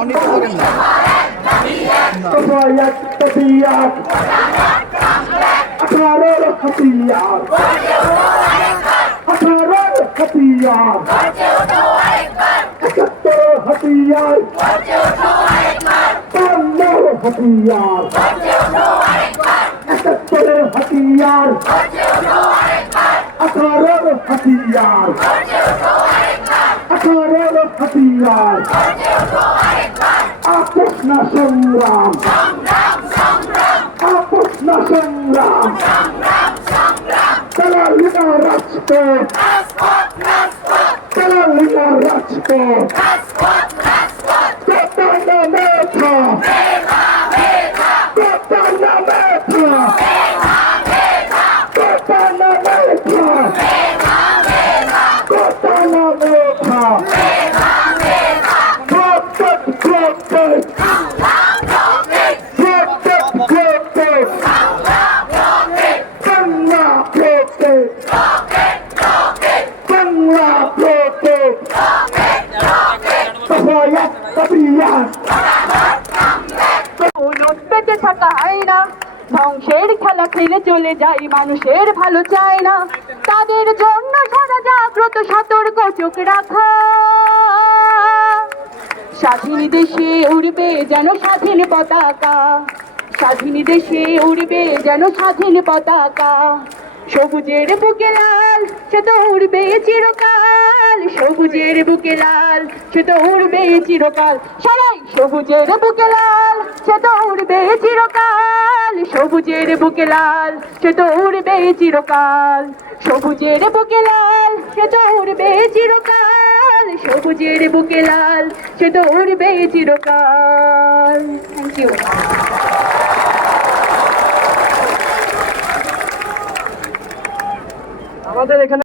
অনিত করেন না। अठारह हथियार 71 हथियार 15 हथियार 71 हथियार 18 हथियार 18 हथियार आपस न संग्राम आपस न संग्राम Carolina Ratzko Carolina Ratzko Katana Meta Katana Meta Katana Meta Katana Meta Protect Protect Protect Bangla Protect Bangla Protect Safaya Tabiyan বেঁচে থাকা হয় না, ধ্বংসের খেলা খেলে চলে যাই, মানুষের ভালো চায় না। তাদের জন্য সারা জাগ্রত সতর্ক চোখ রাখা। স্বাধীন দেশে উড়বে যেন স্বাধীন পতাকা, স্বাধীন দেশে উড়বে যেন স্বাধীন পতাকা। সবুজের বুকে লাল সে তো উড়বে চিরকাল, সবুজের বুকে লাল সে তো উড়বে চিরকাল। সবাই সবুজের বুকে লাল সে তো উড়বে চিরকাল, সবুজের বুকে লাল সে তো উড়বে চিরকাল। সবুজের বুকে লাল সে তো উড়বে চিরকাল, সবুজের বুকে লাল সে তো উড়বে চিরকাল। Thank you. আমাদের এখানে